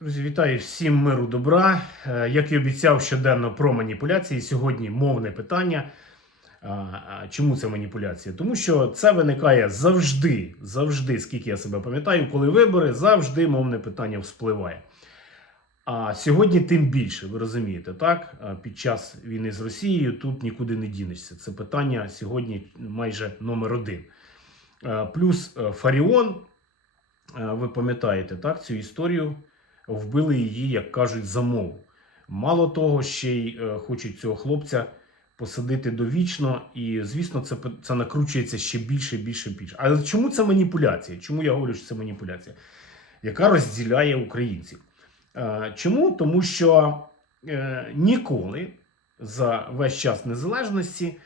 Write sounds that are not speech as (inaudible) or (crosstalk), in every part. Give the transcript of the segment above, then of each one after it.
Друзі, вітаю всім миру добра. Е, Як і обіцяв щоденно про маніпуляції, сьогодні мовне питання. Чому це маніпуляція? Тому що це виникає завжди, завжди, скільки я себе пам'ятаю, коли вибори, завжди мовне питання вспливає. А сьогодні тим більше, ви розумієте, так? Під час війни з Росією тут нікуди не дінешся. Це питання сьогодні майже номер один. Е, Плюс е, Фаріон, ви пам'ятаєте так, цю історію, вбили її, як кажуть, за мову. Мало того, ще й е, хочуть цього хлопця посадити довічно, і звісно, це, це накручується ще більше, більше, більше. Але чому це маніпуляція? Чому я говорю, що це маніпуляція, яка розділяє українців? Е, Чому? Тому що е, ніколи за весь час незалежності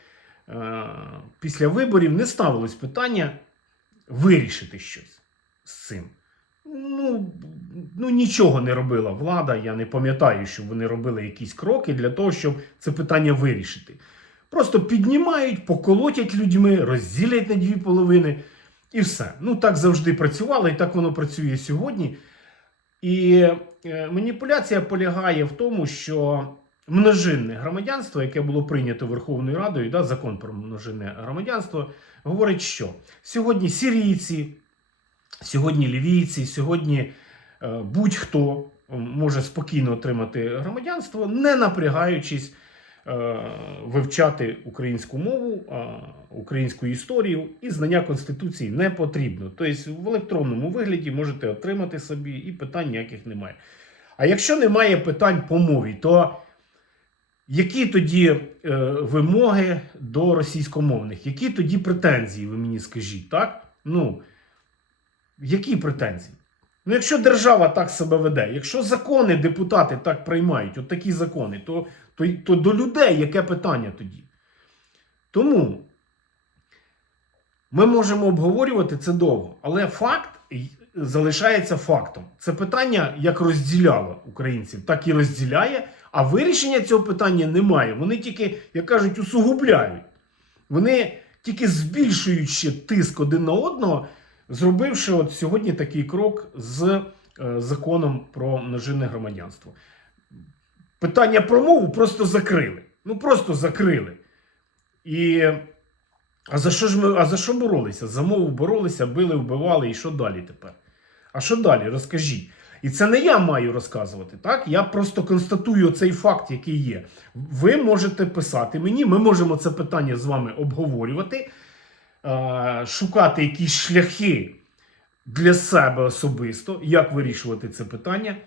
після виборів не ставилось питання вирішити щось з цим. Ну, ну нічого не робила влада. Я не пам'ятаю, щоб вони робили якісь кроки для того, щоб це питання вирішити. Просто піднімають, поколотять людьми, розділять на дві половини і все. Ну так завжди працювало, і так воно працює сьогодні. І е, маніпуляція полягає в тому, що множинне громадянство, яке було прийнято Верховною Радою, да, закон про множинне громадянство, говорить, що сьогодні сирійці, сьогодні лівійці, сьогодні будь-хто може спокійно отримати громадянство, не напрягаючись е, вивчати українську мову, е, українську історію і знання Конституції не потрібно. Тобто в електронному вигляді можете отримати собі і питань ніяких немає. А якщо немає питань по мові, то які тоді е, вимоги до російськомовних? Які тоді претензії, ви мені скажіть, так? Ну, які претензії? Ну, якщо держава так себе веде, якщо закони депутати так приймають, от такі закони, то, то, то до людей яке питання тоді? Тому ми можемо обговорювати це довго, але факт залишається фактом. Це питання як розділяло українців, так і розділяє, а вирішення цього питання немає. Вони тільки, як кажуть, усугубляють. Вони тільки збільшують ще тиск один на одного, зробивши от сьогодні такий крок з е, законом про множинне громадянство. Питання про мову просто закрили. Ну просто закрили. І а за що ж ми а за що боролися? За мову боролися, били, вбивали, і що далі тепер? А що далі? Розкажіть. І це не я маю розказувати, так? Я просто констатую цей факт, який є. Ви можете писати мені, ми можемо це питання з вами обговорювати, шукати якісь шляхи для себе особисто, як вирішувати це питання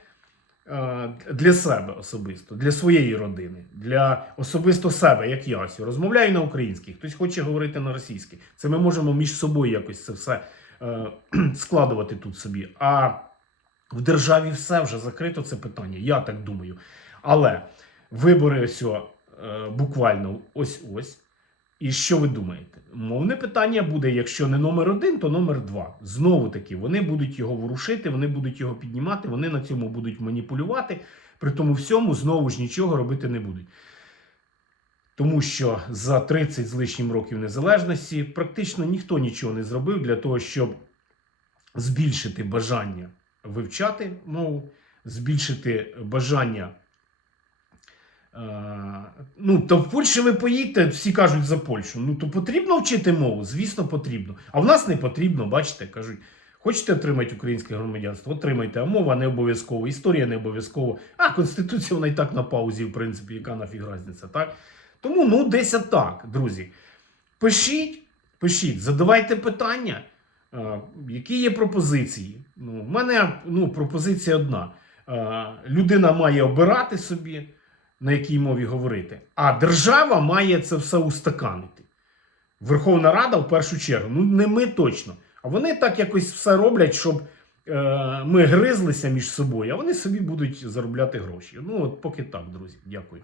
е, для себе особисто, для своєї родини, для особисто себе, як я ось розмовляю на українській, хтось хоче говорити на російській. Це ми можемо між собою якось це все е, (clears throat) складувати тут собі. А в державі все вже закрито це питання, я так думаю. Але вибори ось е, буквально ось ось. І що ви думаєте? Мовне питання буде, якщо не номер один, то номер два. Знову таки, вони будуть його ворушити, вони будуть його піднімати, вони на цьому будуть маніпулювати. При тому всьому знову ж нічого робити не будуть. Тому що за 30 з лишнім років незалежності практично ніхто нічого не зробив для того, щоб збільшити бажання вивчати мову, збільшити бажання. Е, ну, то в Польщі ви поїдете, всі кажуть за Польщу. Ну, то потрібно вчити мову? Звісно, потрібно. А в нас не потрібно, бачите, кажуть. Хочете отримати українське громадянство? Отримайте, а мова не обов'язково, історія не обов'язково. А Конституція вона і так на паузі, в принципі, яка нафіг разниця, так? Тому ну десь так, друзі. Пишіть, пишіть, задавайте питання, е, які є пропозиції. Ну, в мене ну, пропозиція одна. Е, людина має обирати собі, на якій мові говорити, а держава має це все устаканити. Верховна Рада в першу чергу. Ну, не ми точно. А вони так якось все роблять, щоб е, ми гризлися між собою, а вони собі будуть заробляти гроші. Ну, от поки так, друзі. Дякую.